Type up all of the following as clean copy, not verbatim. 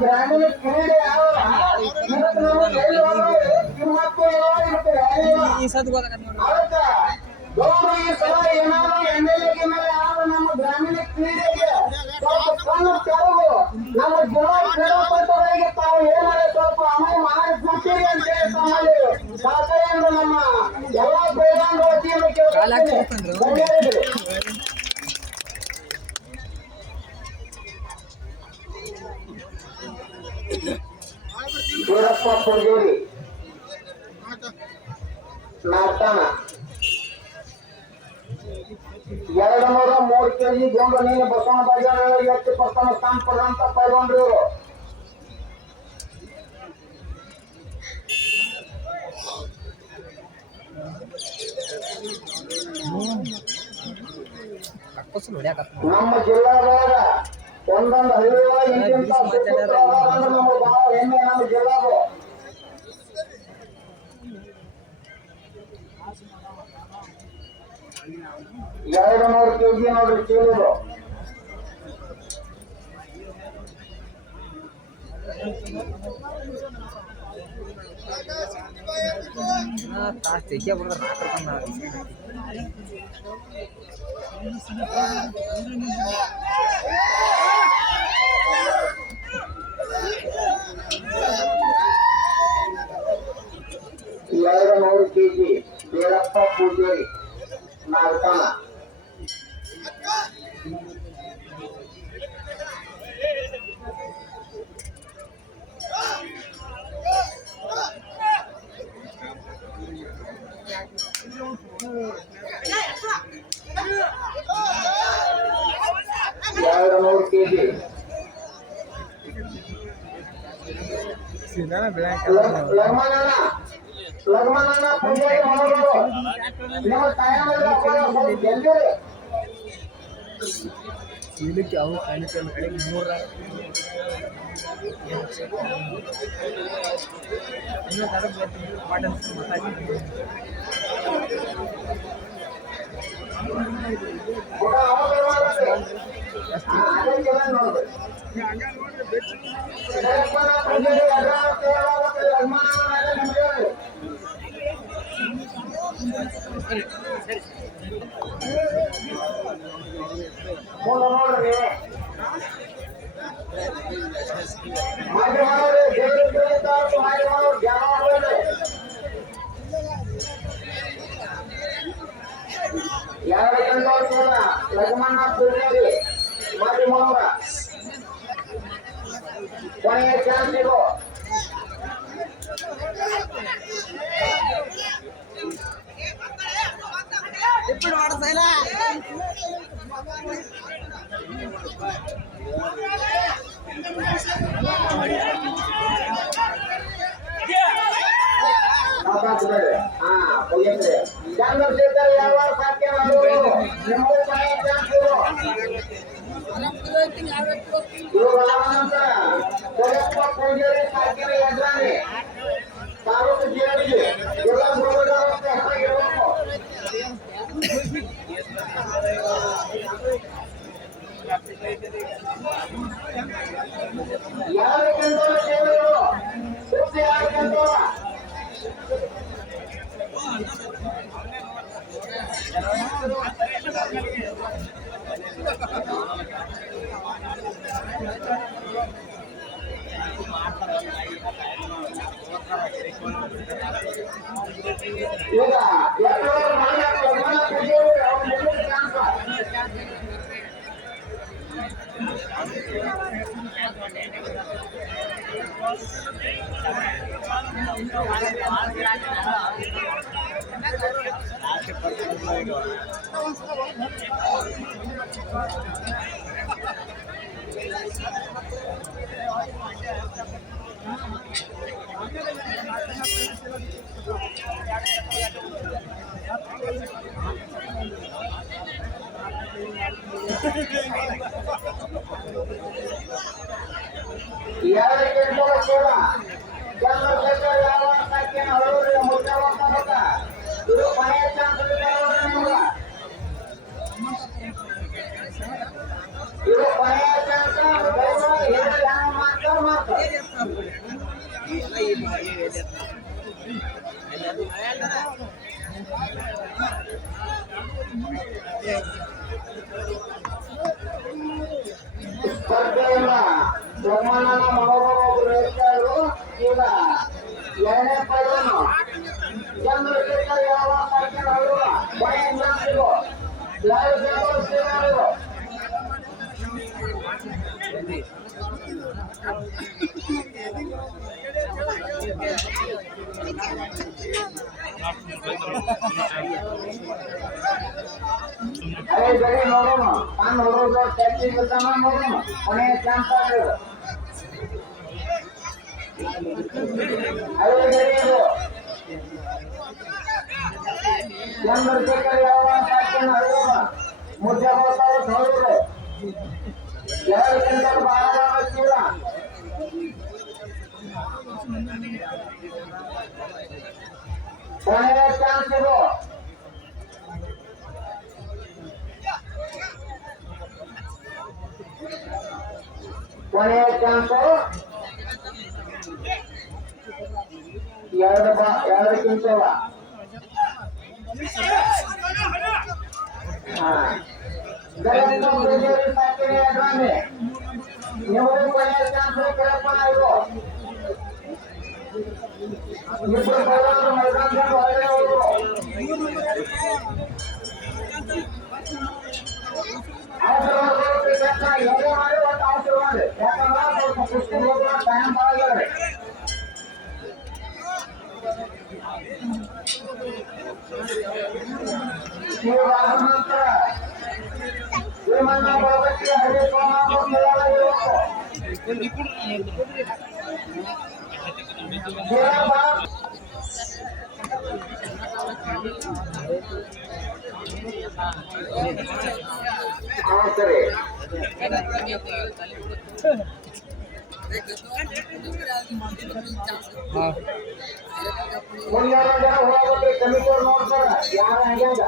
ಗ್ರಾಮೀಣ ಕ್ರೀಡೆ ನಮ್ಮ ಗ್ರಾಮೀಣ ಕ್ರೀಡೆಗೆ ನಮ್ಮ ಕ್ರೀಡಾಪಟುಗಳಿಗೆ ತಾವು ಏನಾರ ಸ್ವಲ್ಪ ಅಮಲು ಮಾಡಿಕೊಡ್ತೀರಿ ಅಂತ ಹೇಳ್ತಾರೆ ನಮ್ಮ ಎಲ್ಲಾ ಬೇಡಾಂಗ ವೀರಪ್ಪ ಪೂಜೇರಿ ನಾಟನ 203 ಕೆಜಿ ಗೊಂಡು ನೀನು ಬಸವನ ಬಜಾರ್ 80% ಸ್ಥಾನ ಪಡೆದಂತ ಪೈಲ್ವಾನ್ರಿ ಇವರು. ನಮ್ಮ ಜಿಲ್ಲಾದಾಗ ಒಂದೊಂದು ಹಳ್ಳಿಯ ಇಂತಿಂತ ನಮ್ಮ ಭಾಳ ಹೆಮ್ಮೆ ನಮ್ಮ ಜಿಲ್ಲಾದು. $200 ಕೆಜಿ ನೋಡ್ರಿ ಚೀಲದು. ಕೆಜಿ ವೀರಪ್ಪ ಪೂಜೇರಿ ನಾಲ್ಕನ. ಕೆಜಿ ಲಗ್ಮನನ್ನ ಪೂಜಾರಿ ಮಾಡೋದು ನಿಮ್ಮ ತಾಯಂದ್ರೆ ಚೀಲಕ್ಕೆ ಅವು ಕಾಣಿಕಲ್ ಕಡೆ 3 ಇನ್ನು ತಡಕ ಪಾಟನ್ ಮಾತಾಡಿ ಲಗ್ಮನ್ನ ಪೂಜಾರಿ ಮಾತಿ ಮನೋರ ಕೊನೆಯ ಚಾನ್ಸ್ ಇದು. ఇప్పుడు వాడు సైలా ಚಂದ್ರಶೇಖರ್ ಯಾವಾರ ಸಾಧ್ಯ ಪೂಜಾರಿ ಸಾಧ್ಯ ಎದುರಾನೆ ತಾಲೂಕು ಜಿಲ್ಲೆಗೆ ಎಲ್ಲ ಯಾರಿಗೆ ಕೂಡ ಚಂದ್ರಶೇಖರ್ ಯಾವ ಸಾಕಿನ ಹಳೂರಿಗೆ ಮುಖ್ಯವಂತ ಮತ ಇದು ಕೊನೆಯ ಚಾನ್ಸ್ ಇದು ಕೊನೆಯ ಚಾನ್ಸ್ ಸ್ಪರ್ಧೆಯಿಂದ ಬಹುಮಾನನ ಮನೋಭಾವ ಹೇಳ್ತಾರು. ಈಗ ಎರಡನೇ ಪೈಲನ್ನು ಚಂದ್ರಶೇಖರ್ ಯಾವ ಸಾಕಿನ ಹಳೂರ ಕೊನೆಯ ಚಾನ್ಸ್ ಇದು ಯಾರು ಸೇರಿದ್ರು ಅದೇ ಬೆಳೆ ನೋಡೋಣ ನಾನು ನೋಡೋದು ಟ್ಯಾಕ್ಸಿ ಬಿಡ್ತಾನ ನೋಡೋಣ ಕೊನೆಯ ಚಾನ್ಸ್ ಆಗಿರೋದು ಅದೇ ಬೆಳೆಯೋದು ಚಂದ್ರಶೇಖರ್ ಯಾವ ಸಾಕಿನ ಹಳೂರ ಮುದ್ದೆ ಬರ್ತಾವೆ ನೋಡಿದ್ರು ಎರಡು ಗಂಟೆ ಬಾಳ ಕೊನೆಯ ಚಾನ್ಸ್ ಇದು ಕೊನೆಯ ಚಾನ್ಸ್ ಎರಡು ಕ್ವಿಂಟಲ್ ಸಾಕಿನ ಅಡ್ರಾಮೆ ನೀವು ಕೊನೆಯ ಚಾನ್ಸ್ ಕೆಳಪಣ ಇದು ಇಬ್ಬರು ಬರೋರು ಮೈದಾನದಿಂದ ಹೊರಗೆ ಹೋದ್ರು ಅವಸರ ಎದೆ ಮಾಡಿ ಒಂದು ಅವಸರ ಮಾಡಿ ಯಾಕಂದ್ರೆ ಸ್ವಲ್ಪ ಕುಸ್ತಿ ಹೋಗುವ ಟೈಮ್ ಬಾಳಾಗ್ಯಾರ ನೀವು ಆದ ನಂತರ ವಿಮಾನ ಬರಬೇಕು ಹರಿಸ್ಕೊಂಡು ಕೇಳಲಾಗಿರಬೇಕು ಸರಿ ಮುಂದೆಲ್ಲ ಜನ ಹೋಗ್ಬಿಟ್ಟು ಕಮಿಟಿಯವ್ರು ನೋಡ್ತಾರ ಯಾರ ಹಂಗ್ಯಾಂಗ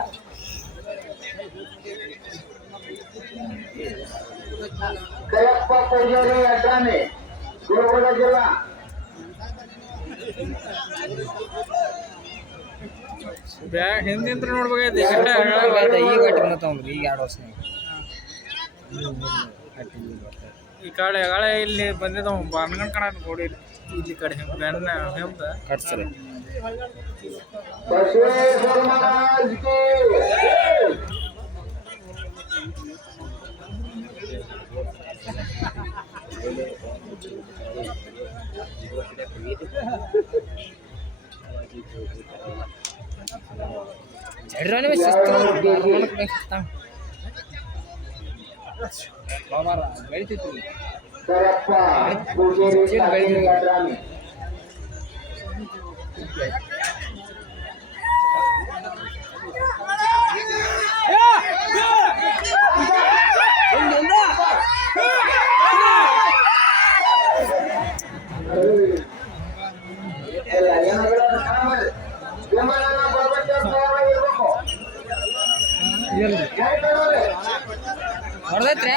ಕಯಪ್ಪ ಪೂಜಾರಿ ಅಡ್ರಾಮಿ ಗುಲ್ಬರ್ಗ ಜಿಲ್ಲಾ ಹಿಂದಿಂದ ನೋಡ್ಬೇಕಾಯ್ತು ಈಗ ಗಟ್ಟಿ ಈಗ 2 ವರ್ಷ ಈ ಕಡೆ ಹಳೆ ಇಲ್ಲಿ ಬಂದಿದ್ದ ಬಾರ್ನಗಂಡ್ ಕಣ ನೋಡಿ ಇಲ್ಲಿ ಕಡೆ ಬೆನ್ನ ಹೆಂದ ಕಟ್ಸರೆ ಜಡ್ರಾನೆ ಬೆಳಿತಿತ್ತು ಹೊಡೆದೈತ್ರಿ